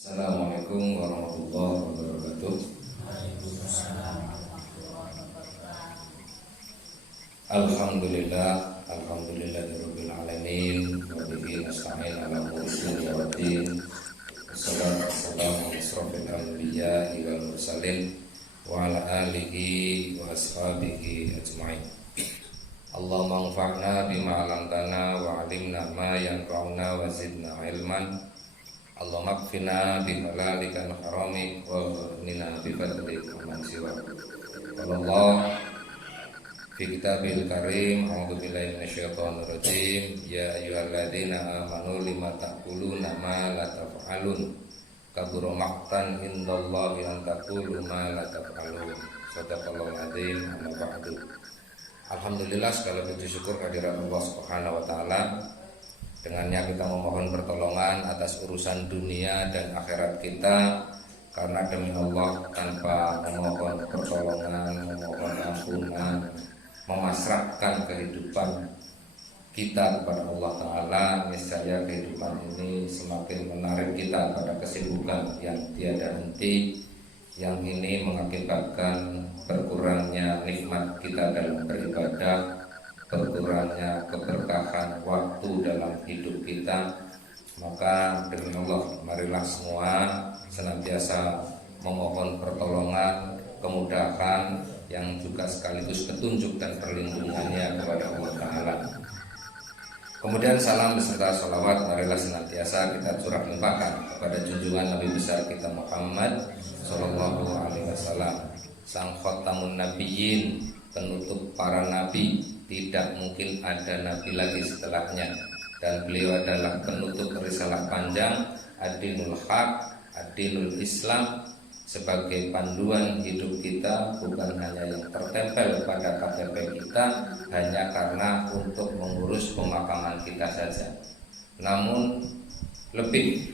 Assalamualaikum warahmatullahi wabarakatuh. Alhamdulillahirabbil alamin wa bihi nasta'in ala umuri dunya waddin. Wassalatu wassalamu ala asrofil anbiya'i wal mursalin wa ala alihi wa ashabihi ajma'in. Allahumma anfa'na bima 'allamtana wa 'allimna ma yanfa'una wa zidna ilman. Allahumma kfina bihalalika an haramik wa ghnina bifadlika amman siwak. Allah fi kitabil karim, a'udzu billahi minasyaitonir rajim. Ya ayyuhalladzina amanu lima taquluna ma la taf'alun, kabura maqtan indallahi an taqulu ma la taf'alun. Shadaqallahul adzim. Amma ba'du. Alhamdulillah, segala puji syukur kehadirat Allah Subhanahu wa taala. Dengannya kita memohon pertolongan atas urusan dunia dan akhirat kita, karena demi Allah tanpa memohon pertolongan, memohon ampunan, memasrahkan kehidupan kita kepada Allah Ta'ala, niscaya kehidupan ini semakin menarik kita pada kesibukan yang tiada henti, yang ini mengakibatkan berkurangnya nikmat kita dalam beribadah, berkurangnya keberkahan waktu dalam hidup kita. Maka demi Allah, marilah semua senantiasa memohon pertolongan, kemudahan, yang juga sekaligus petunjuk dan perlindungannya kepada Allah Ta'ala. Kemudian salam beserta sholawat marilah senantiasa kita curah limpahkan kepada junjungan Nabi besar kita Muhammad Sallallahu Alaihi Wasallam, sang khotamun nabiyyin, penutup para nabi. Tidak mungkin ada nabi lagi setelahnya, dan beliau adalah penutup risalah panjang Ad-Dinul Haq, Ad-Dinul Islam, sebagai panduan hidup kita, bukan hanya yang tertempel pada KTP kita hanya karena untuk mengurus pemakaman kita saja, namun lebih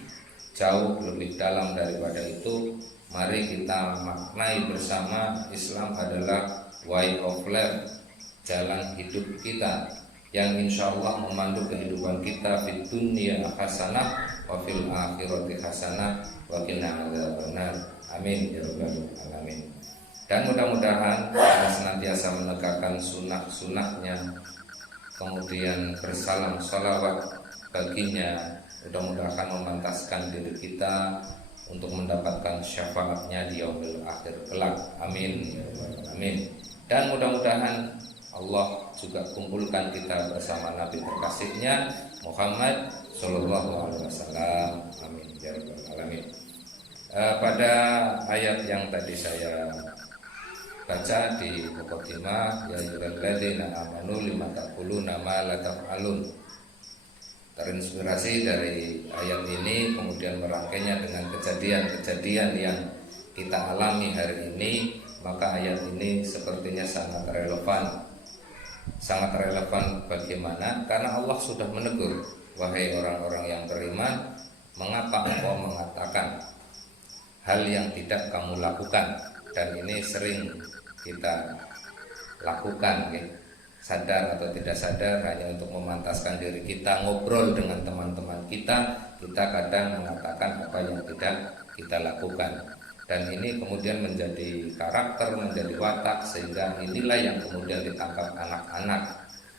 jauh, lebih dalam daripada itu. Mari kita maknai bersama, Islam adalah way of life, jalan hidup kita, yang insya Allah memandu kehidupan kita di dunia hasanah wa fil akhirati hasanah wa qina adzabannar. Amin ya rabbal alamin. Dan mudah-mudahan kita senantiasa menegakkan sunnah-sunnahnya, kemudian bersalam sholawat baginya, mudah-mudahan memantaskan diri kita untuk mendapatkan syafaatnya di yaumil akhir kelak. Amin ya rabbal alamin. Dan mudah-mudahan Allah juga kumpulkan kita bersama Nabi terkasihnya Muhammad Sallallahu Alaihi Wasallam. Amin ya rabbal alamin. Pada ayat yang tadi saya baca di Muqaddimah, ya ayyuhalladzina amanu lima taquluna ma la taf'alun, terinspirasi dari ayat ini, kemudian merangkainya dengan kejadian-kejadian yang kita alami hari ini, maka ayat ini sepertinya sangat relevan. Sangat relevan bagaimana? Karena Allah sudah menegur, wahai orang-orang yang beriman, mengapa engkau mengatakan hal yang tidak kamu lakukan? Dan ini sering kita lakukan, ya. Sadar atau tidak sadar, hanya untuk memantaskan diri kita, ngobrol dengan teman-teman kita kadang mengatakan apa yang tidak kita lakukan. Dan ini kemudian menjadi karakter, menjadi watak, sehingga inilah yang kemudian ditangkap anak-anak.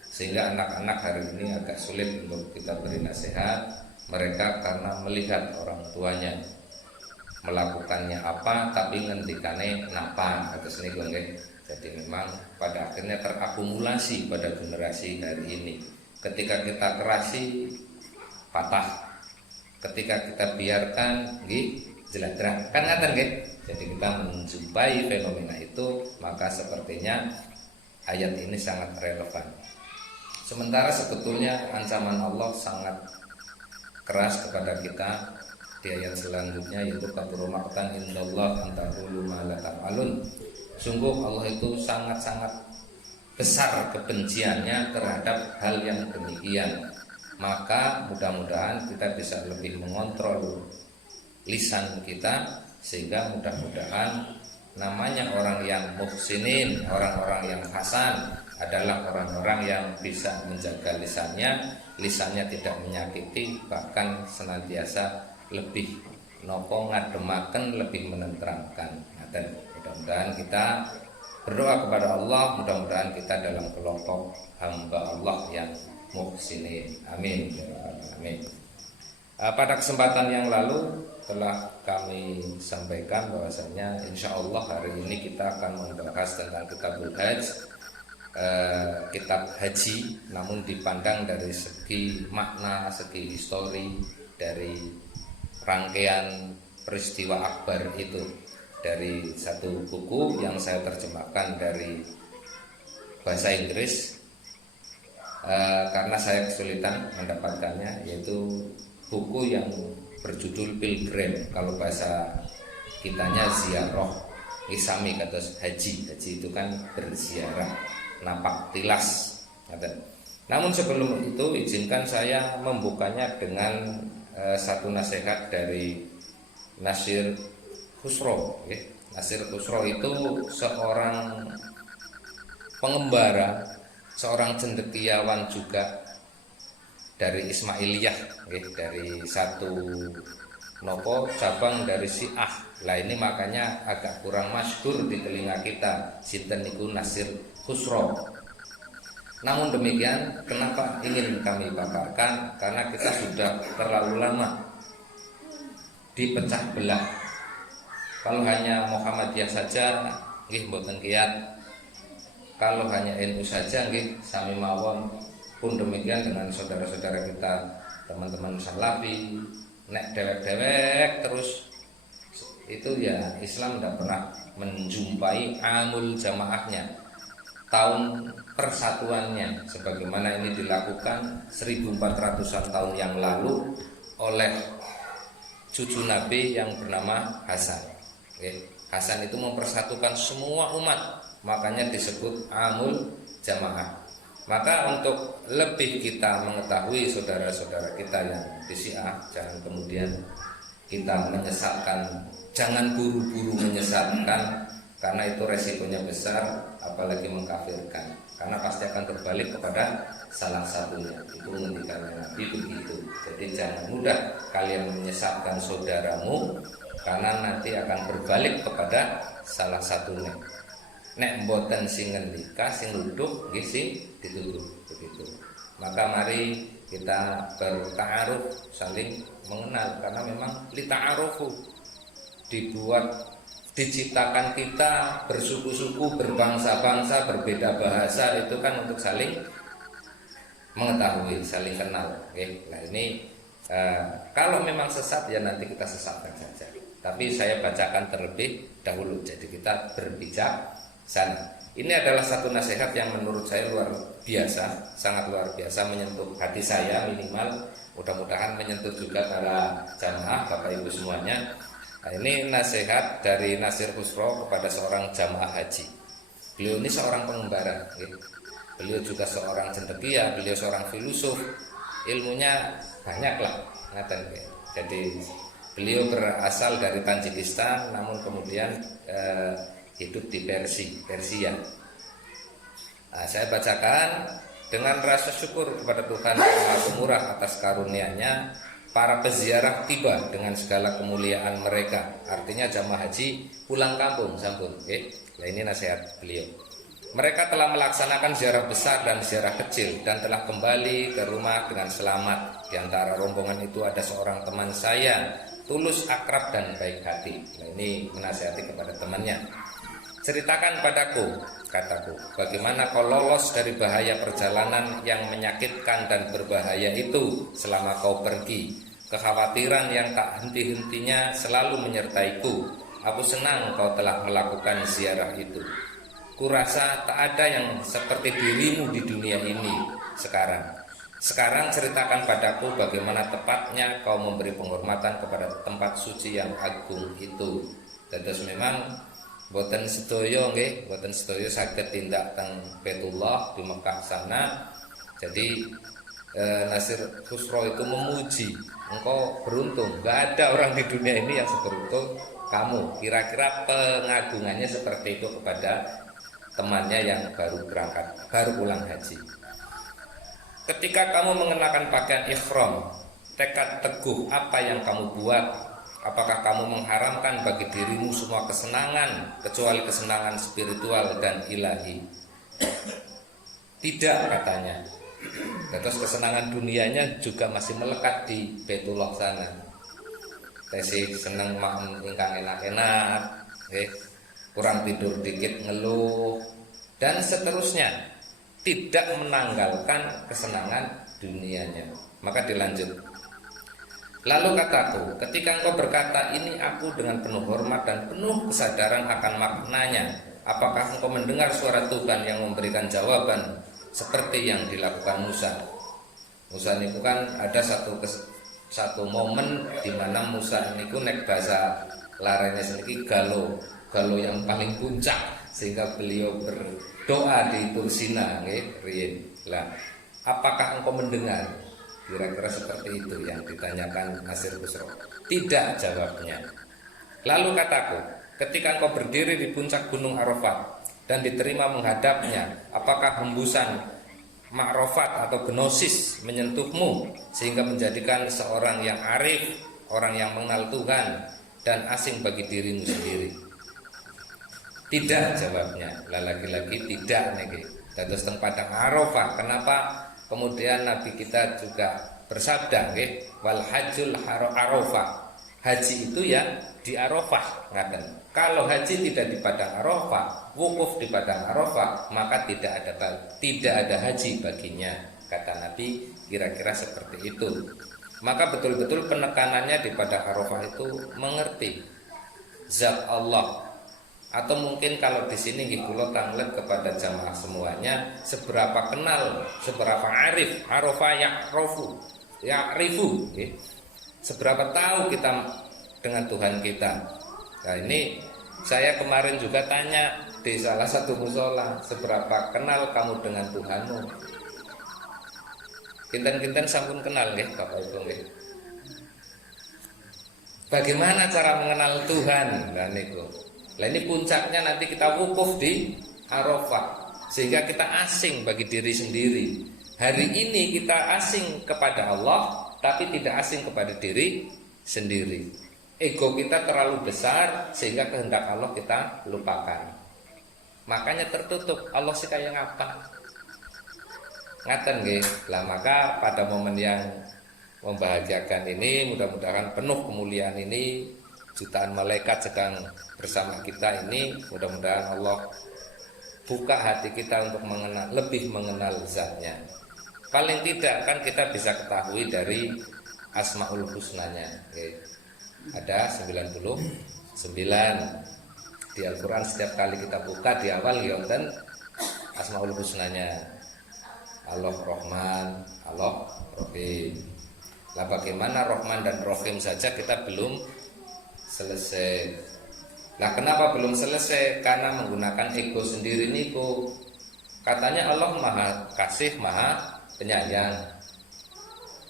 Sehingga anak-anak hari ini agak sulit untuk kita beri nasihat mereka, karena melihat orang tuanya melakukannya apa, tapi ngendikane napa atas ini gue. Jadi memang pada akhirnya terakumulasi pada generasi hari ini. Ketika kita kerasi, patah. Ketika kita biarkan, jeladrah, kan ngaten nggih. Jadi kita menjumpai fenomena itu, maka sepertinya ayat ini sangat relevan. Sementara sebetulnya ancaman Allah sangat keras kepada kita di ayat selanjutnya, yaitu kabura maqtan indallah an taqulu ma la taf'alun. Sungguh Allah itu sangat-sangat besar kebenciannya terhadap hal yang demikian. Maka mudah-mudahan kita bisa lebih mengontrol lisan kita, sehingga mudah-mudahan namanya orang yang muhsinin, orang-orang yang hasan, adalah orang-orang yang bisa menjaga lisannya tidak menyakiti, bahkan senantiasa lebih nopo ngademaken lebih menenteramkan. Mudah-mudahan kita berdoa kepada Allah, mudah-mudahan kita dalam kelompok hamba Allah yang muhsinin. Amin. Amin. Pada kesempatan yang lalu telah kami sampaikan bahwasanya insya Allah hari ini kita akan membahas tentang Kitabul Hajj, kitab haji, namun dipandang dari segi makna, segi histori dari rangkaian peristiwa akbar itu, dari satu buku yang saya terjemahkan dari bahasa Inggris karena saya kesulitan mendapatkannya, yaitu buku yang berjudul Pilgrim, kalau bahasa kitanya ziarah, isami kata haji itu kan berziarah, napak tilas. Namun sebelum itu izinkan saya membukanya dengan satu nasihat dari Nasir Khusro. Nasir Khusro itu seorang pengembara, seorang cendekiawan juga dari Ismailiyah, dari satu cabang dari Syiah. Lah ini makanya agak kurang masyhur di telinga kita, sinten niku Nasir Khusro. Namun demikian, kenapa ingin kami paparkan? Karena kita sudah terlalu lama dipecah belah. Kalau hanya Muhammadiyah saja nggih mboten kiyat. Kalau hanya NU saja nggih sami mawon. Pun demikian dengan saudara-saudara kita, teman-teman Salafi, nek dewek-dewek terus itu ya Islam tidak pernah menjumpai amul jamaahnya, tahun persatuannya, sebagaimana ini dilakukan 1400-an tahun yang lalu oleh cucu Nabi yang bernama Hasan. Hasan itu mempersatukan semua umat, makanya disebut amul jamaah. Maka untuk lebih kita mengetahui saudara-saudara kita yang di Syiah, jangan kemudian kita menyesatkan, jangan buru-buru menyesatkan, karena itu resikonya besar, apalagi mengkafirkan, karena pasti akan berbalik kepada salah satunya. Itu ngendikannya Nabi begitu. Jadi jangan mudah kalian menyesatkan saudaramu, karena nanti akan berbalik kepada salah satunya. Nek mboten sing ngendika sing nuduh nggih sing dituduh, begitu. Maka mari kita berta'aruf, saling mengenal, karena memang lita'arufu dibuat, diciptakan kita bersuku-suku, berbangsa-bangsa, berbeda bahasa, itu kan untuk saling mengetahui, saling kenal. Nah ini kalau memang sesat ya nanti kita sesatkan saja. Tapi saya bacakan terlebih dahulu, jadi kita berbicara sana. Ini adalah satu nasihat yang menurut saya luar biasa, sangat luar biasa, menyentuh hati saya minimal. Mudah-mudahan menyentuh juga para jamaah, Bapak Ibu semuanya. Nah, ini nasihat dari Nasir Khusro kepada seorang jamaah haji. Beliau ini seorang pengembara, beliau juga seorang cendekia, beliau seorang filosof, ilmunya banyak lah. Jadi beliau berasal dari Tajikistan, namun kemudian hidup di Persia. Nah, saya bacakan dengan rasa syukur kepada Tuhan yang Maha Pemurah atas karunia-Nya. Para peziarah tiba dengan segala kemuliaan mereka. Artinya jamaah haji pulang kampung, sampun. Nah, ini nasihat beliau. Mereka telah melaksanakan ziarah besar dan ziarah kecil dan telah kembali ke rumah dengan selamat. Di antara rombongan itu ada seorang teman saya, tulus, akrab dan baik hati. Nah, ini menasihati kepada temannya. Ceritakan padaku, kataku, bagaimana kau lolos dari bahaya perjalanan yang menyakitkan dan berbahaya itu selama kau pergi. Kekhawatiran yang tak henti-hentinya selalu menyertaiku. Aku senang kau telah melakukan ziarah itu. Kurasa tak ada yang seperti dirimu di dunia ini sekarang. Sekarang ceritakan padaku bagaimana tepatnya kau memberi penghormatan kepada tempat suci yang agung itu. Terus memang boten sedaya nggih, boten sedaya saged tindak teng Baitullah di Mekah sana. Jadi Nasir Khusro itu memuji, engkau beruntung, gak ada orang di dunia ini yang seberuntung kamu. Kira-kira pengagungannya seperti itu kepada temannya yang baru berangkat, baru pulang haji. Ketika kamu mengenakan pakaian ihram, tekad teguh apa yang kamu buat Apakah kamu mengharamkan bagi dirimu semua kesenangan kecuali kesenangan spiritual dan ilahi? Tidak, katanya. Terus kesenangan dunianya juga masih melekat di Baitullah sana. Tesi seneng ingkang enak-enak, kurang tidur dikit ngeluh, dan seterusnya. Tidak menanggalkan kesenangan dunianya. Maka dilanjut. Lalu kataku, ketika engkau berkata ini aku dengan penuh hormat dan penuh kesadaran akan maknanya, apakah engkau mendengar suara Tuhan yang memberikan jawaban seperti yang dilakukan Musa? Musa ini kan ada satu momen di mana Musa ini nek bahasa larenya sendiri galo yang paling puncak, sehingga beliau berdoa di Tursina, lah, apakah engkau mendengar? Kira-kira seperti itu yang ditanyakan Nasir Busro. Tidak, jawabnya. Lalu kataku, ketika engkau berdiri di puncak gunung Arafat dan diterima menghadapnya, apakah hembusan ma'rofat atau gnosis menyentuhmu sehingga menjadikan seorang yang arif, orang yang mengenal Tuhan dan asing bagi dirimu sendiri? Tidak, jawabnya. Lagi-lagi tidak niki. Dados teng padang Arafah. Kenapa kemudian Nabi kita juga bersabda, wal hajjul Arafah. Haji itu ya di Arafah, ngaten. Kalau haji tidak di padang Arafah, wukuf di padang Arafah, maka tidak ada haji baginya, kata Nabi. Kira-kira seperti itu. Maka betul-betul penekanannya di padang Arafah itu mengerti zat Allah. Atau mungkin kalau di sini kula tanglet kepada jamaah semuanya, seberapa kenal, seberapa arif, arafa ya'rifu, seberapa tahu kita dengan Tuhan kita. Nah, ini saya kemarin juga tanya di salah satu musola, seberapa kenal kamu dengan Tuhanmu? Kinten-kinten sampun kenal nggih Bapak Ibu nggih. Bagaimana cara mengenal Tuhan? Nah niku. Nah ini puncaknya nanti kita wukuf di Arafah, sehingga kita asing bagi diri sendiri. Hari ini kita asing kepada Allah, tapi tidak asing kepada diri sendiri. Ego kita terlalu besar sehingga kehendak Allah kita lupakan. Makanya tertutup. Allah sih kayak ngapa? Ngaten nggih. Lah maka pada momen yang membahagiakan ini, mudah-mudahan penuh kemuliaan ini, jutaan malaikat sedang bersama kita ini, mudah-mudahan Allah buka hati kita untuk lebih mengenal zatnya. Paling tidak kan kita bisa ketahui dari Asmaul Husnanya. Ada 99 di Al-Quran. Setiap kali kita buka di awal yonten Asmaul Husnanya, Allah Rahman, Allah Rahim. Lah bagaimana Rahman dan Rahim saja kita belum selesai. Nah kenapa belum selesai? Karena menggunakan ego sendiri niku. Katanya Allah maha kasih, maha penyayang,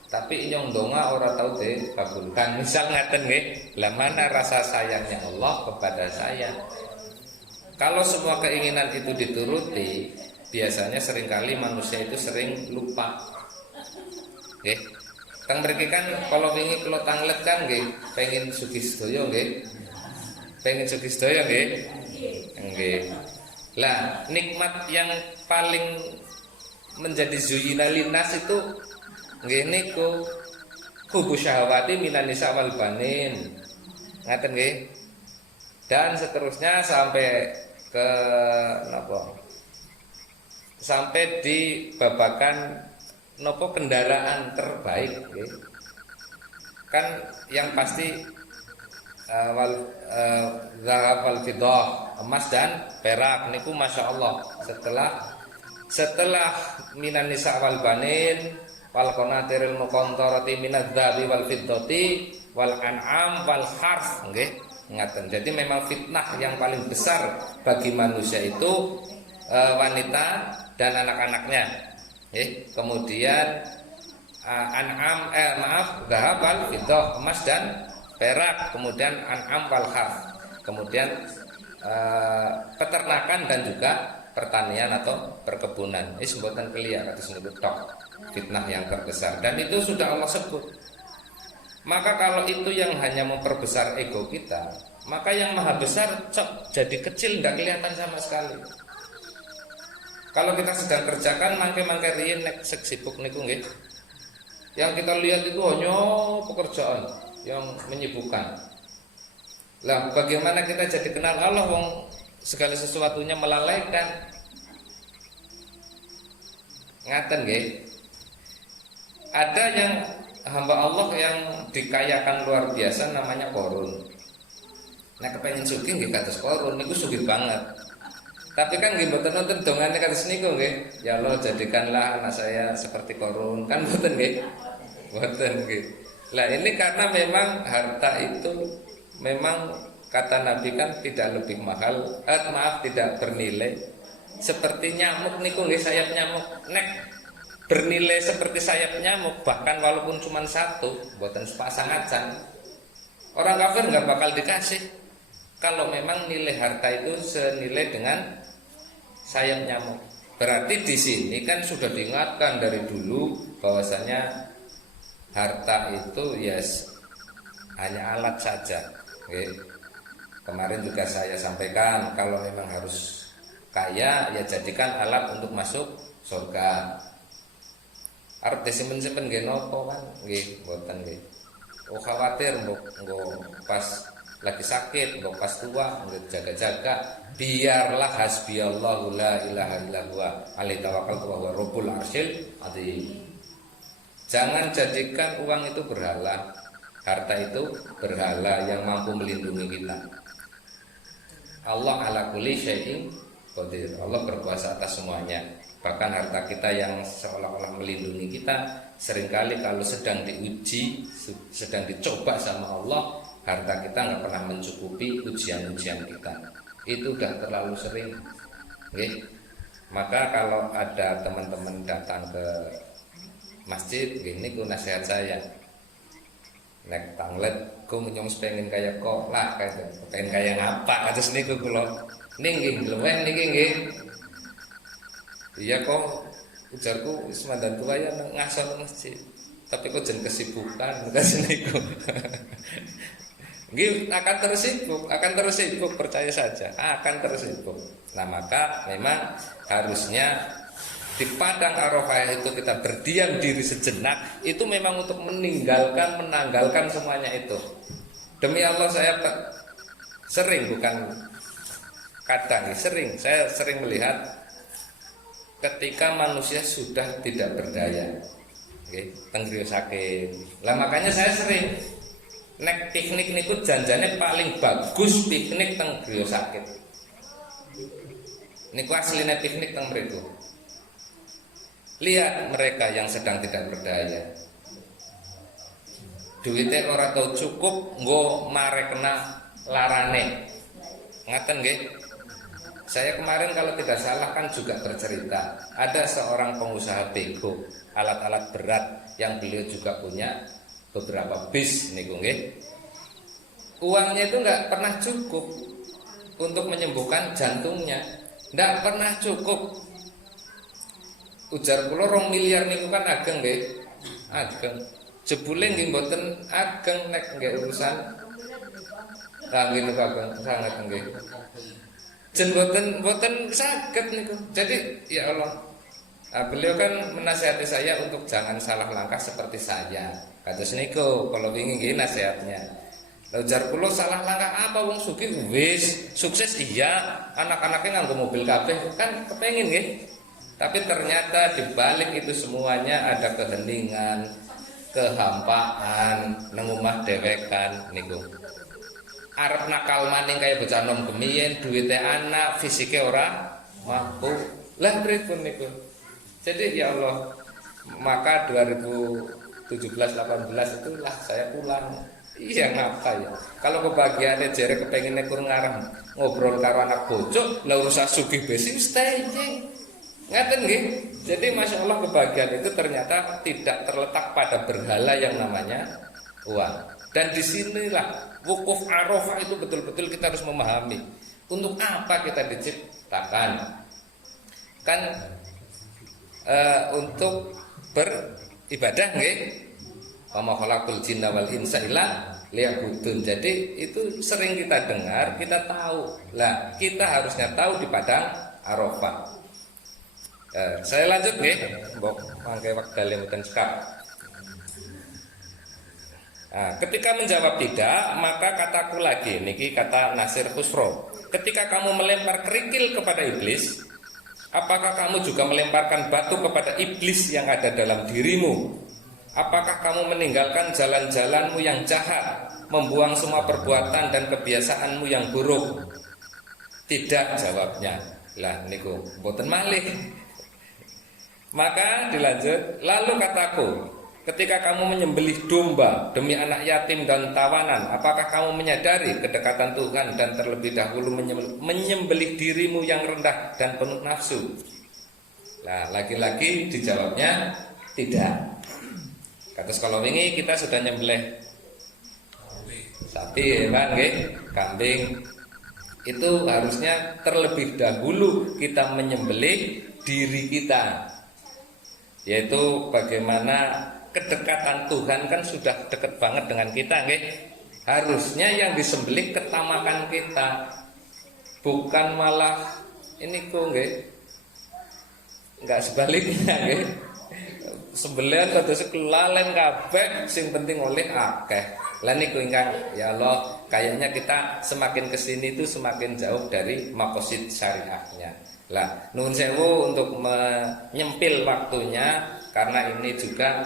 tapi inyong donga ora tau dikabulkan. Misal ngaten nggih, lah mana rasa sayangnya Allah kepada saya? Kalau semua keinginan itu dituruti, biasanya seringkali manusia itu sering lupa. Nggih. Kang mriki kan kalau wingi kula tanglet kan nggih, pengen sugih sedaya nggih. Pengen sugih sedaya nggih. Nggih. Lah, nikmat yang paling menjadi zuyina linnas itu nggih niku hubu syahwati minan nisa wal banin. Ngaten nggih. Dan seterusnya sampai ke napa? Sampai di babakan nopo kendaraan terbaik, kan yang pasti zahab wal fiddah, emas dan perak niku masya Allah. Setelah minan nisa wal banin wal qanatiril muqantarati minadz dzahabi wal fiddati wal an'am wal harf, nggih ngaten. Jadi memang fitnah yang paling besar bagi manusia itu wanita dan anak-anaknya. Kemudian an'am zahab wal fiddah, emas dan perak, kemudian an'am wal harf, kemudian peternakan dan juga pertanian atau perkebunan. Ini sebutan kelihatan kados niku tok fitnah yang terbesar, dan itu sudah Allah sebut. Maka kalau itu yang hanya memperbesar ego kita, maka yang maha besar jadi kecil, tidak kelihatan sama sekali. Kalau kita sedang kerjakan mangke-mangke riyen nek sibuk niku nggih. Yang kita lihat itu hanya pekerjaan yang menyibukkan. Lah bagaimana kita jadi kenal Allah wong segala sesuatunya melalaikan? Ngaten nggih. Ada yang hamba Allah yang dikayakan luar biasa namanya Korun. Nah kepengen sugih nggih kados Korun niku sugih banget. Tapi kan nggih mboten nonton dongane kados niku nggih. Ya Allah jadikanlah anak saya seperti Korun. Kan mboten nggih. Mboten nggih. Lah ini karena memang harta itu memang kata Nabi kan tidak lebih mahal, tidak bernilai. Seperti nyamuk niku nggih, sayap nyamuk nek bernilai seperti sayap nyamuk, bahkan walaupun cuma satu, mboten sepasang acan. Orang kafir nggak bakal dikasih. Kalau memang nilai harta itu senilai dengan sayap nyamuk. Berarti di sini kan sudah diingatkan dari dulu bahwasanya harta itu hanya alat saja. Oke. Kemarin juga saya sampaikan kalau memang harus kaya ya jadikan alat untuk masuk surga. Arep disimpen-simpen nggih napa kan? Nggih, mboten nggih. Oh khawatir mbok pas lagi sakit, mbok pas tua, mbok jaga-jaga. Biarlah hasbiyallahu la ilaha illa huwa alaihi tawakkaltu wa huwa rabbul arsyil azim. Jangan jadikan uang itu berhala. Harta itu berhala yang mampu melindungi kita. Allah ala kulli syai'in qadir. Allah berkuasa atas semuanya. Bahkan harta kita yang seolah-olah melindungi kita, seringkali kalau sedang diuji, sedang dicoba sama Allah, harta kita nggak pernah mencukupi ujian-ujian kita. Itu udah terlalu sering. Okay? Maka kalau ada teman-teman datang ke masjid, ini ku nasihat saya. Nek tanglet, ku nyong pengen kayak kok lah, pengen kayak apa? Atus niku kula ninggi luwih niki nggih. Iya kok ujarku wis mandan tua ya ngasor masjid. Tapi kok jen kesibukan kasih niku. Nggih akan terus sibuk percaya saja, akan terus sibuk. Nah, maka memang harusnya di padang Arafah itu kita berdiam diri sejenak, itu memang untuk menanggalkan semuanya itu. Demi Allah saya sering, bukan kadang, saya sering melihat ketika manusia sudah tidak berdaya, tenggrio sakit. Lah makanya saya sering nek piknik niku janjane paling bagus piknik tenggrio sakit. Niku asline piknik teng mriku. Lihat mereka yang sedang tidak berdaya, duitnya ora tau cukup nggo marekna larane. Ngaten nggih. Saya kemarin kalau tidak salah kan juga bercerita, ada seorang pengusaha bego alat-alat berat yang beliau juga punya beberapa bis niku nggih. Uangnya itu nggak pernah cukup untuk menyembuhkan jantungnya, nggak pernah cukup. Ujar kula 2 miliar niku kan ageng nggih. Ageng. Jebule nggih mboten ageng nek nggih urusan. Lah nggih niku ageng sangat nggih. Jen mboten saged niku. Jadi ya Allah. Beliau kan menasihati saya untuk jangan salah langkah seperti saya. Kados niku kalau wingi nggih nasihatnya. Ujar kula salah langkah apa wong sugih wis sukses iya, anak-anaknya nganggo mobil kabeh kan kepengin nggih. Tapi ternyata di balik itu semuanya ada keheningan, kehampaan, nang omah dhewekan niku. Arep nakal maning kaya bocah nom kemiyen, duwite anak, fisike ora mampu. Lah pripun niku. Jadi ya Allah, maka 2017-18 itulah saya pulang. Iya ngapa ya? Kalau kebahagiaannya jere kepengine kur ngarep ngobrol karo anak bojo, lah urusan sugih besi wis teyeng. Ngaten nggih. Jadi masya Allah kebahagiaan itu ternyata tidak terletak pada berhala yang namanya uang. Dan disinilah wukuf Arafah itu betul-betul kita harus memahami untuk apa kita diciptakan. Kan untuk beribadah nggih. wa ma khalaqul jinna wal insa illa liya'budun. Jadi itu sering kita dengar, kita tahu. Lah, kita harusnya tahu di padang Arafah. Saya lanjut nggih, mbok mangke wekdal mboten cekap. Nah, ketika menjawab tidak, maka kataku lagi, niki kata Nasir Khusro. Ketika kamu melempar kerikil kepada iblis, apakah kamu juga melemparkan batu kepada iblis yang ada dalam dirimu? Apakah kamu meninggalkan jalan-jalanmu yang jahat, membuang semua perbuatan dan kebiasaanmu yang buruk? Tidak, jawabnya. Lah niku mboten malih. Maka dilanjut, lalu kataku, ketika kamu menyembelih domba demi anak yatim dan tawanan, apakah kamu menyadari kedekatan Tuhan dan terlebih dahulu menyembelih dirimu yang rendah dan penuh nafsu? Nah, lagi-lagi dijawabnya tidak. Kados kalau wingi kita sudah nyembelih sapi, kambing. Itu harusnya terlebih dahulu kita menyembelih diri kita. Yaitu bagaimana kedekatan Tuhan kan sudah dekat banget dengan kita, nggih. Harusnya yang disembelih ketamakan kita, bukan malah ini kok nggih. Enggak sebaliknya nggih. Sembelihan kados kelalen kabeh, sing penting oleh akeh. Lah niku ingkang ya Allah, kayaknya kita semakin kesini itu semakin jauh dari maqasid syariahnya. Lah, nuwun sewu untuk menyempil waktunya karena ini juga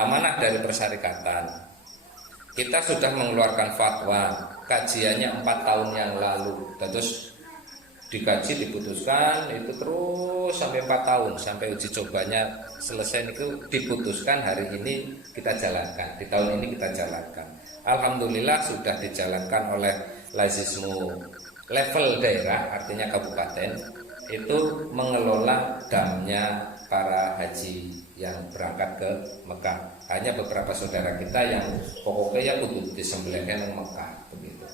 amanah dari persyarikatan. Kita sudah mengeluarkan fatwa, kajiannya 4 tahun yang lalu. Terus dikaji, diputuskan itu terus sampai 4 tahun, sampai uji cobanya selesai itu diputuskan hari ini kita jalankan. Di tahun ini kita jalankan. Alhamdulillah sudah dijalankan oleh Lazismu level daerah, artinya kabupaten, itu mengelola damnya para haji yang berangkat ke Mekah. Hanya beberapa saudara kita yang pokoknya ya kudu disembelihkan ke Mekah begitu.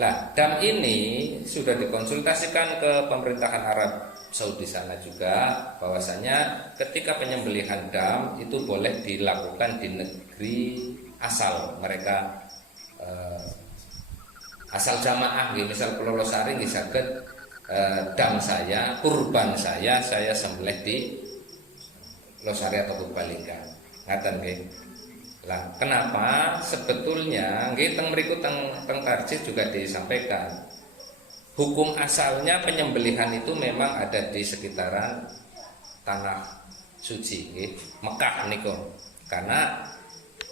Lah, dam ini sudah dikonsultasikan ke pemerintahan Arab Saudi sana juga, bahwasanya ketika penyembelihan dam itu boleh dilakukan di negeri asal mereka, asal jamaah, misal Pulau Losari nggih saged dam saya, kurban saya sembelih di Losari atau Purbalingga. Ngaten nggih. Lah, kenapa? Sebetulnya nggih teng mriku teng Tarjih juga disampaikan. Hukum asalnya penyembelihan itu memang ada di sekitaran tanah suci nggih, Mekah niku. Karena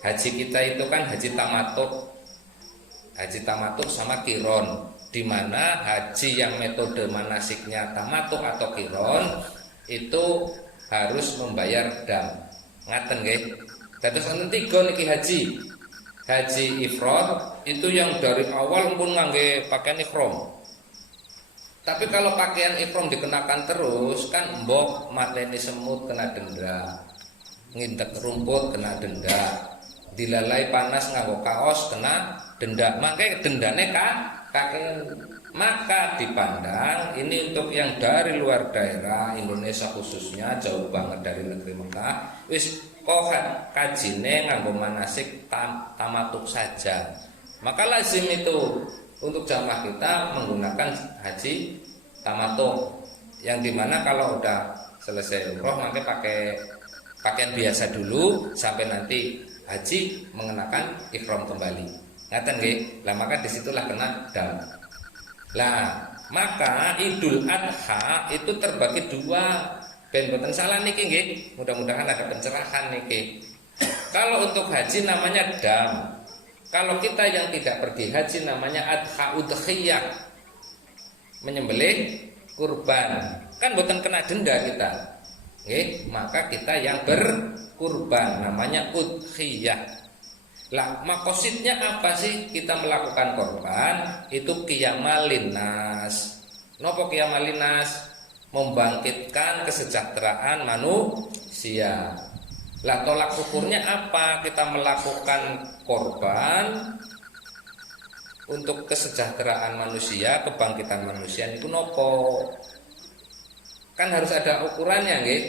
haji kita itu kan haji tamatuk. Haji tamatuk sama kiron, di mana haji yang metode manasiknya tamatuk atau kiron itu harus membayar dam. Ngaten nggih. Terus wonten 3 niki haji. Haji ifrad itu yang dari awal pun ngangge pakaian ihram. Tapi kalau pakaian ihram dikenakan terus kan mbok mateni semut kena denda, ngintek rumput kena denda, dilalai panas nganggo kaos kena denda. Makanya dendane kakek. Maka dipandang ini untuk yang dari luar daerah Indonesia khususnya jauh banget dari negeri Mekah, wis kok kajine nganggo manasik tamatuk saja. Maka lazim itu untuk jamaah kita menggunakan haji tamatuk, yang dimana kalau udah selesai umroh maka pakai pakaian biasa dulu sampai nanti haji mengenakan ihram kembali. Ngaten nggih. Lah maka disitulah kena dam. Lah, maka Idul Adha itu terbagi 2. Ben boten salah niki nggih. Mudah-mudahan ada pencerahan niki. Kalau untuk haji namanya dam. Kalau kita yang tidak pergi haji namanya adha udhiyah. Menyembelih kurban. Kan boten kena denda kita. Nggih, maka kita yang berkurban namanya udhiyah. Lah, makosidnya apa sih kita melakukan korban? Itu qiyamalin nas. Nopo qiyamalin nas? Membangkitkan kesejahteraan manusia. Lah, tolak ukurnya apa? Kita melakukan korban untuk kesejahteraan manusia, kebangkitan manusia itu nopo? Kan harus ada ukurannya, nggih.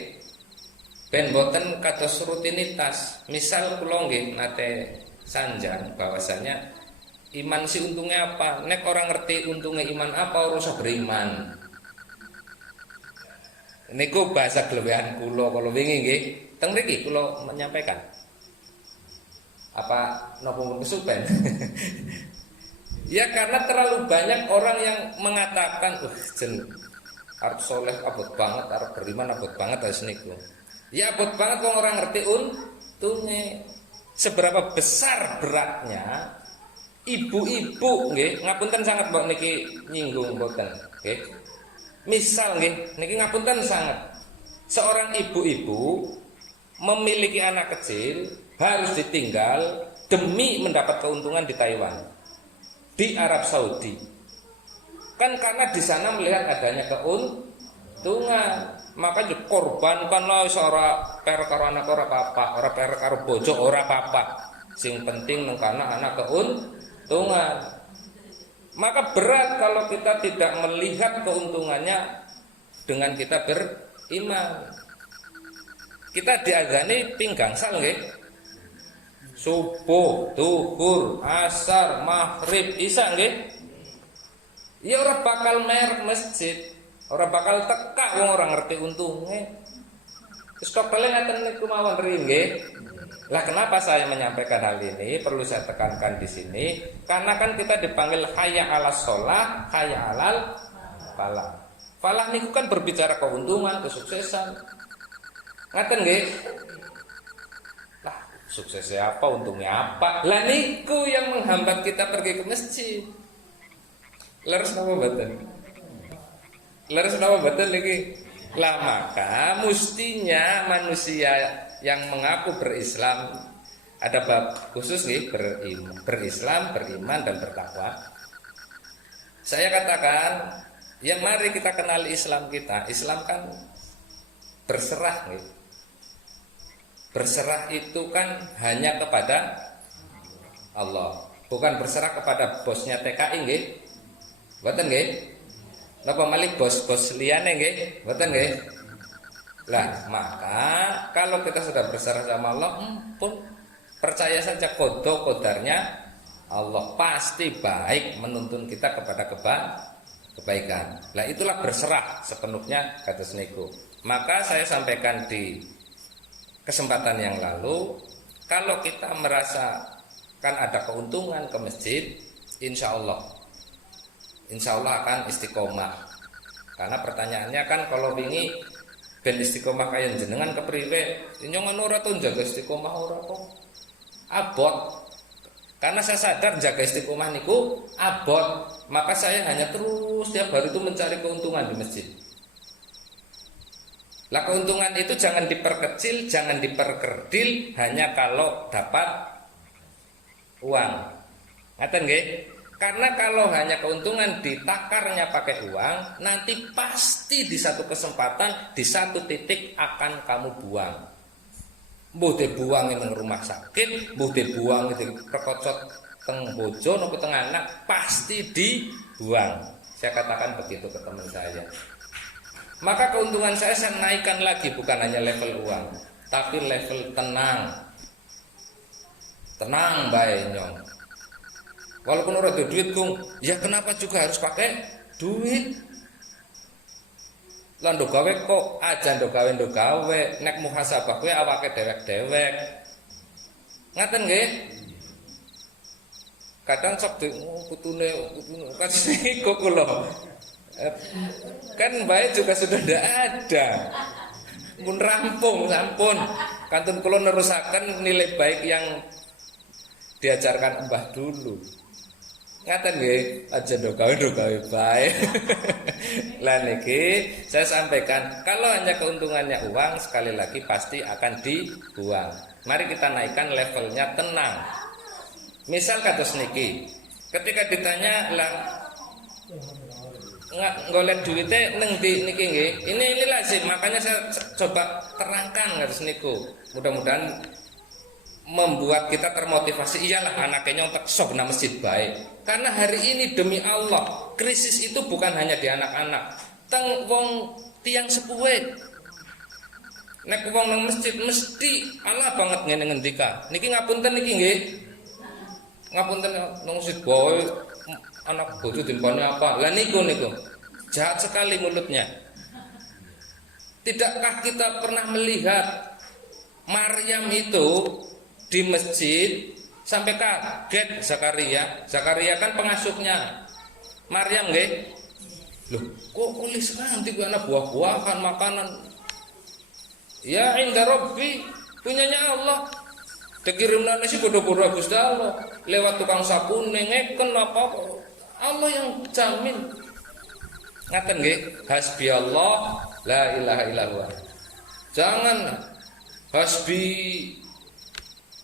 Ben boten kados rutinitas. Misal kula nggih nate sanjang bahwasanya iman si untungnya apa? Nek orang ngerti untungnya iman apa ora usah beriman. Niku bahasa kelebihan kula kalau wingi nggih. Teng mriki kula menyampaikan. Apa napa pun kesupen? Ya karena terlalu banyak orang yang mengatakan, jen arep soleh abot banget, arep beriman abot banget harus niku. Ya abot banget wong orang ngerti untungnya. Seberapa besar beratnya ibu-ibu nggih, ngapunten sangat mbok niki nyinggung mboten, nggih. Misal nggih, niki ngapunten sangat. Seorang ibu-ibu memiliki anak kecil harus ditinggal demi mendapat keuntungan di Taiwan, di Arab Saudi. Kan karena di sana melihat adanya keuntungan, maka dikorbankanlah seorang per karo anak ora apa-apa, ora per karo bojo ora apa-apa. Sing penting nang kana anak keuntungan. Maka berat kalau kita tidak melihat keuntungannya dengan kita beriman. Kita diazani pinggangsal nggih. Subuh, zuhur, asar, maghrib, isya nggih. Ya ora bakal merek masjid, ora bakal teka wong ora ngerti untunge. Wis kok paling ngaten niku mawon nggih. Lah kenapa saya menyampaikan hal ini? Perlu saya tekankan di sini karena kan kita dipanggil hayya 'alas shalah, hayya 'alal falah. Falah niku kan berbicara keuntungan, kesuksesan. Ngaten nggih? Lah, suksesnya apa, untungnya apa? Lah niku yang menghambat kita pergi ke masjid. Leres napa mboten? Leres napa mboten niki? Lah maka mestinya manusia yang mengaku berislam ada bab khusus nih, berislam, beriman dan bertakwa. Saya katakan, yang mari kita kenali Islam kita. Islam kan berserah nih. Berserah itu kan hanya kepada Allah, bukan berserah kepada bosnya TKI nggih. Mboten nggih. Napa malih bos-bos liyane nggih? Mboten nggih. Lah, maka kalau kita sudah berserah sama Allah, pun percaya saja kodarnya Allah pasti baik menuntun kita kepada kebaikan. Lah itulah berserah sepenuhnya kata niku. Maka saya sampaikan di kesempatan yang lalu, kalau kita merasa kan ada keuntungan ke masjid, insya Allah akan istiqomah. Karena pertanyaannya kan kalau wingi ben istiqomah kaya jenengan kepriwe? Nyongan ora to jaga istiqomah ora kok. Abot. Karena saya sadar jaga istiqomah niku abot, maka saya hanya terus tiap hari itu mencari keuntungan di masjid. Lah keuntungan itu jangan diperkecil, jangan diperkerdil hanya kalau dapat uang. Ngaten nggih? Karena kalau hanya keuntungan ditakarnya pakai uang, nanti pasti di satu kesempatan, di satu titik akan kamu buang. Mbuh dibuang nang rumah sakit, mbuh dibuang di perkocot teng bojo nopo teng anak, pasti dibuang. Saya katakan begitu ke teman saya. Maka keuntungan saya naikkan lagi, bukan hanya level uang, tapi level tenang. Tenang bae nyong. Walaupun ora ada duit kung, ya kenapa juga harus pakai duit? Lah ndok gawe kok aja ndok gawe nek muhasabah kowe awake dewek-dewek. Ngaten nggih? Kadang sok putune kan niku kula. Kan baik juga sudah tidak ada. Mun rampung sampun. Kantun kula nerusaken nilai baik yang diajarkan mbah dulu. Ngaten nggih, aja ndok gawe bae. Lah niki saya sampaikan, kalau hanya keuntungannya uang sekali lagi pasti akan dibuang. Mari kita naikkan levelnya tenang. Misal kados niki, ketika ditanya lah golek duitnya neng di niki nggih. Ini lazim, makanya saya coba terangkan kados niku. Mudah-mudahan membuat kita termotivasi. Iyalah anaknya nyontek sok nang masjid baik. Karena hari ini demi Allah, krisis itu bukan hanya di anak-anak, teng wong tiang sepuhe. Nek wong nang masjid mesti ala banget ngene ngendika. Niki ngapunten niki nggih. Ngapunten nang masjid boy anak bojo dimpone apa? Lah niku. Jahat sekali mulutnya. Tidakkah kita pernah melihat Maryam itu di masjid sampai kaget Zakaria? Zakaria kan pengasuhnya Maryam nggih. Loh, kok kulis nanti anak buah-buahan makanan? Ya inda Rabbi, punyanya Allah. Dikirimna nasi bodoh-bodoh Gusti Allah lewat tukang sapu ngeken apa Allah yang jamin. Ngaten nggih, hasbi Allah la ilaha illallah. Jangan hasbi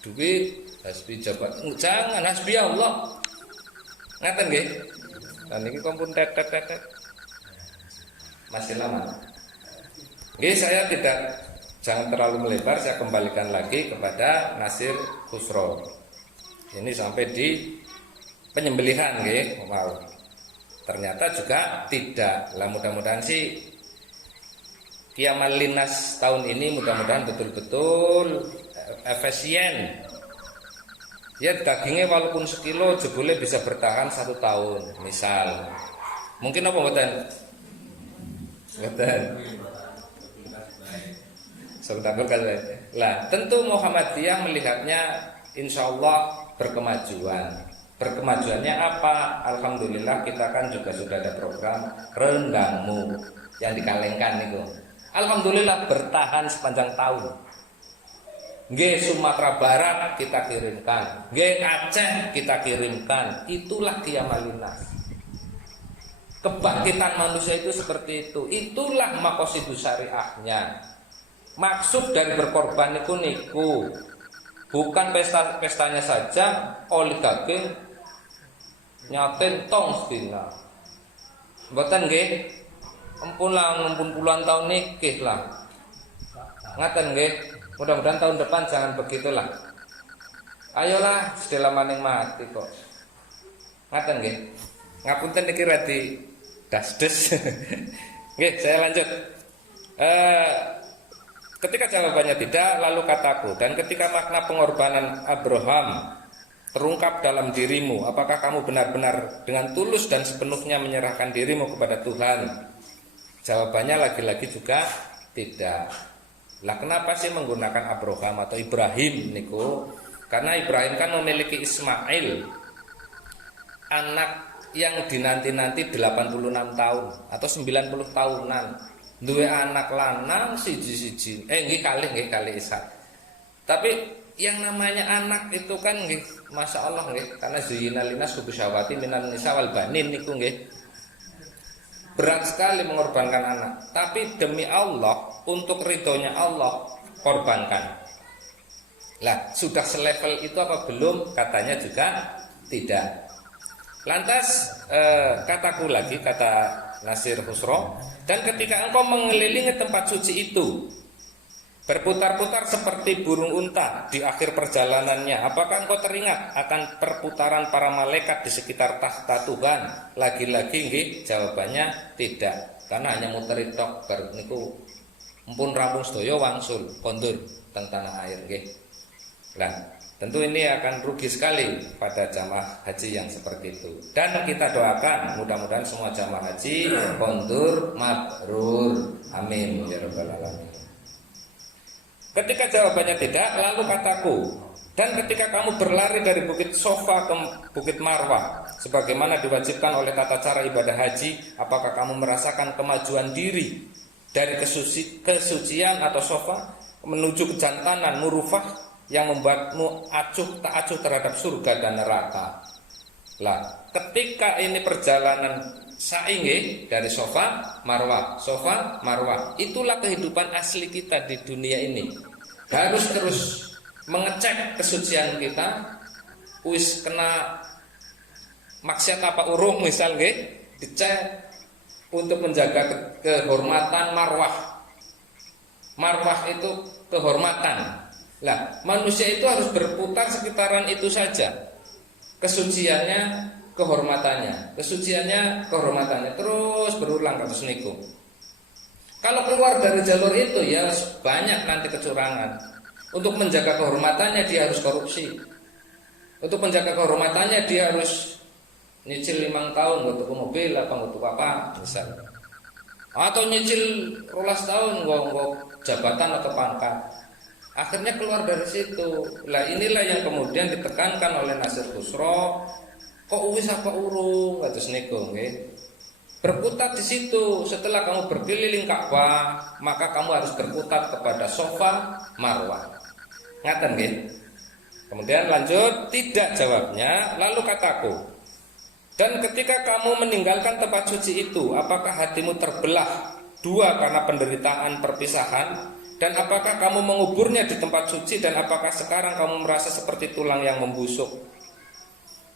duit, hasbi jabat. Jangan hasbi Allah. Ngaten nggih. Dan ini kompun tek. Masih lama. Nggih, saya tidak. Jangan terlalu melebar, saya kembalikan lagi kepada Nasir Khusro. Ini sampai di penyembelihan nggih. Wow. Ternyata juga tidak. Lah mudah-mudahan sih Qiyamal Linnas tahun ini mudah-mudahan betul-betul efisien. Ya dagingnya walaupun sekilo jebule bisa bertahan 1 tahun misal. Mungkin apa mboten? Mboten. Lah tentu Muhammadiyah melihatnya insya Allah berkemajuan. Berkemajuannya apa? Alhamdulillah kita kan juga sudah ada program Rendangmu yang dikalengkan itu. Alhamdulillah bertahan sepanjang tahun. Nggih Sumatera Barat kita kirimkan, nggih Aceh kita kirimkan. Itulah Qiyamal Linnas. Kebangkitan manusia itu seperti itu. Itulah maqasidus syariahnya. Maksud dari berkorban niku bukan pestanya saja oligarki nyaten tong sedina. Mboten nggih. Ampun puluhan tahun nikih lah. Ngaten nggih. Mudah-mudahan tahun depan jangan begitulah. Ayolah sedela maning mati kok. Ngaten nggih. Ngapunten niki radi dasdes. Nggih, saya lanjut. Ketika jawabannya tidak, lalu kataku, dan ketika makna pengorbanan Abraham terungkap dalam dirimu, apakah kamu benar-benar dengan tulus dan sepenuhnya menyerahkan dirimu kepada Tuhan? Jawabannya lagi-lagi juga tidak. Lah kenapa sih menggunakan Abraham atau Ibrahim niku? Karena Ibrahim kan memiliki Ismail, anak yang dinanti-nanti 86 tahun atau 90 tahunan. Duwe anak lanang siji-siji. Nggih kalih Ishak. Tapi yang namanya anak itu kan nggih Masya Allah nggih, karena zuyina linas hubusyawati minan nisa wal banin niku nggih. Berat sekali mengorbankan anak, tapi demi Allah, untuk ridhonya Allah korbankan. Lah, sudah selevel itu apa belum? Katanya juga tidak. Lantas kataku lagi, kata Nasir Khusro, dan ketika engkau mengelilingi tempat suci itu, berputar-putar seperti burung unta di akhir perjalanannya, apakah engkau teringat akan perputaran para malaikat di sekitar takhta Tuhan? Lagi-lagi nggih, jawabannya tidak, karena hanya muteri tok bar niku empun rampung sedaya wangsul kondur teng tanah air nggih. Lah, tentu ini akan rugi sekali pada jamaah haji yang seperti itu. Dan kita doakan mudah-mudahan semua jamaah haji kondur mabrur. Amin ya rabbal alamin. Ketika jawabannya tidak, lalu kataku, dan ketika kamu berlari dari Bukit Sofa ke Bukit Marwah, sebagaimana diwajibkan oleh tata cara ibadah haji, apakah kamu merasakan kemajuan diri dari kesucian atau sofa menuju kejantanan murufah yang membuatmu tak acuh terhadap surga dan neraka? Lah, ketika ini perjalanan sa'i dari sofa marwah, itulah kehidupan asli kita di dunia ini. Harus terus mengecek kesucian kita. Wis kena maksiat apa urung misal dicek untuk menjaga kehormatan marwah. Marwah itu kehormatan. Lah, manusia itu harus berputar sekitaran itu saja. Kesuciannya, kehormatannya terus berulang kados niku. Kalau keluar dari jalur itu ya banyak nanti kecurangan. Untuk menjaga kehormatannya dia harus korupsi. Untuk menjaga kehormatannya dia harus nyicil 5 tahun nggak tuku mobil apa nggak tuku apa misal. Atau nyicil 12 tahun nggak jabatan atau pangkat. Akhirnya keluar dari situ. Lah inilah yang kemudian ditekankan oleh Nasir Khusro. Kok wis apa urung kados niku nggih. Berkutat di situ. Setelah kamu berkeliling Ka'bah, maka kamu harus berkutat kepada Safa, Marwah. Ngaten nggih. Kemudian lanjut, tidak jawabnya, lalu kataku. Dan ketika kamu meninggalkan tempat suci itu, apakah hatimu terbelah dua karena penderitaan perpisahan? Dan apakah kamu menguburnya di tempat suci? Dan apakah sekarang kamu merasa seperti tulang yang membusuk?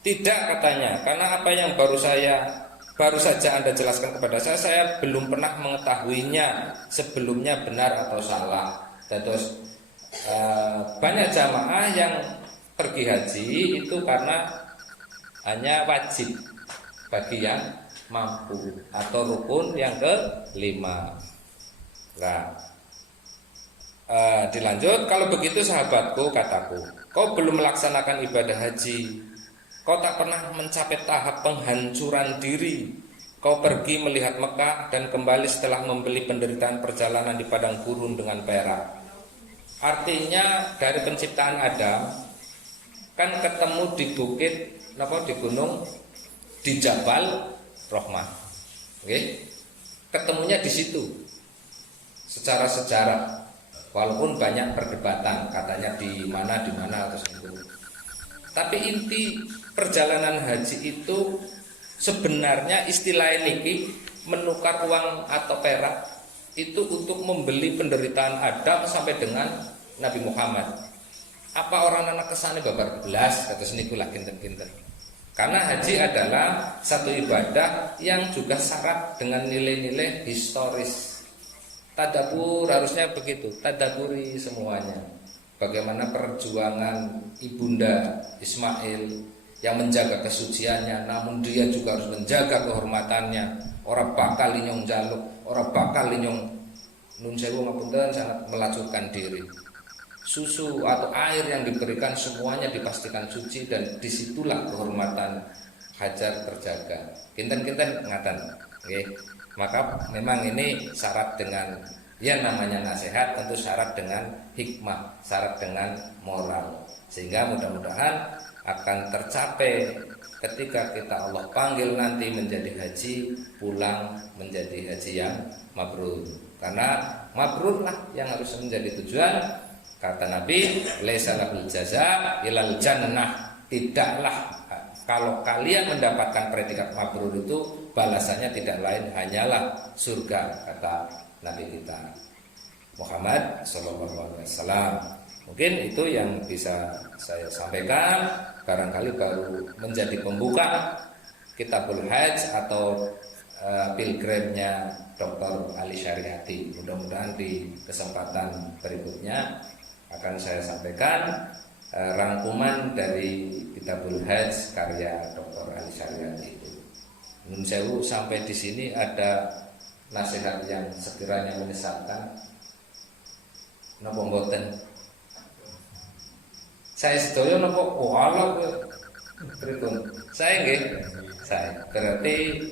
Tidak katanya, karena apa yang baru saja Anda jelaskan kepada saya belum pernah mengetahuinya sebelumnya benar atau salah. Terus banyak jamaah yang pergi haji itu karena hanya wajib bagi yang mampu atau rukun yang kelima. Nah, dilanjut, kalau begitu sahabatku, kataku, kau belum melaksanakan ibadah haji. Kau tak pernah mencapai tahap penghancuran diri. Kau pergi melihat Mekah dan kembali setelah membeli penderitaan perjalanan di padang gurun dengan perak. Artinya dari penciptaan Adam kan ketemu di bukit, di gunung, di Jabal Rahmah. Oke? Ketemunya di situ. Secara sejarah, walaupun banyak perdebatan, katanya di mana atau itu. Tapi inti perjalanan haji itu sebenarnya istilah ini menukar uang atau perak itu untuk membeli penderitaan Adam sampai dengan Nabi Muhammad. Apa orang anak kesana babar belas kata seniku lah kinten-kinten. Karena haji adalah satu ibadah yang juga syarat dengan nilai-nilai historis. Tadabur harusnya begitu, tadaburi semuanya. Bagaimana perjuangan ibunda Ismail yang menjaga kesuciannya, namun dia juga harus menjaga kehormatannya. Orang bakal linyong jaluk, orang bakal linyong nun sewu ngapunten sangat melacurkan diri. Susu atau air yang diberikan semuanya dipastikan suci dan disitulah kehormatan Hajar terjaga. Kinten-kinten ngatan, okay. Maka memang ini syarat dengan ya namanya nasihat, tentu syarat dengan hikmah, syarat dengan moral, sehingga mudah-mudahan akan tercapai ketika kita Allah panggil nanti menjadi haji, pulang menjadi haji yang mabrur. Karena mabrur lah yang harus menjadi tujuan. Kata Nabi, laisa lahul jaza ilal jannah. Tidaklah kalau kalian mendapatkan predikat mabrur itu balasannya tidak lain hanyalah surga, kata Nabi kita Muhammad SAW. Mungkin itu yang bisa saya sampaikan. Barangkali baru menjadi pembuka Kitabul Hajj atau pilgrimnya Dr. Ali Syariati. Mudah-mudahan di kesempatan berikutnya akan saya sampaikan rangkuman dari Kitabul Hajj karya Dr. Ali Syariati itu. Nun sewu sampai di sini ada nasihat yang sekiranya menyesatkan. Napa mboten? Saya sedoyo napa Allah pripun? Saya nggih. Saya. Berarti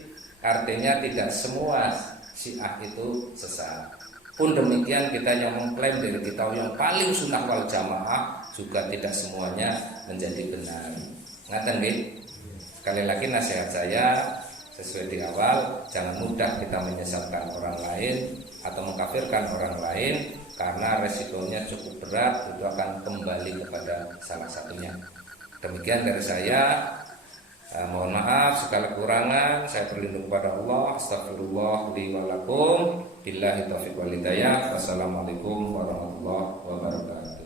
artinya tidak semua Syiah itu sesat. Pun demikian kita yang mengklaim dari kita yang paling sunnah wal jamaah juga tidak semuanya menjadi benar. Ngaten nggih? Sekali lagi nasihat saya sesuai di awal, jangan mudah kita menyesatkan orang lain atau mengkafirkan orang lain karena resikonya cukup berat, itu akan kembali kepada salah satunya. Demikian dari saya. Mohon maaf segala kekurangan, saya berlindung kepada Allah. Astagfirullah li wa lakum. Billahi taufiq wal hidayah. Wassalamualaikum warahmatullahi wabarakatuh.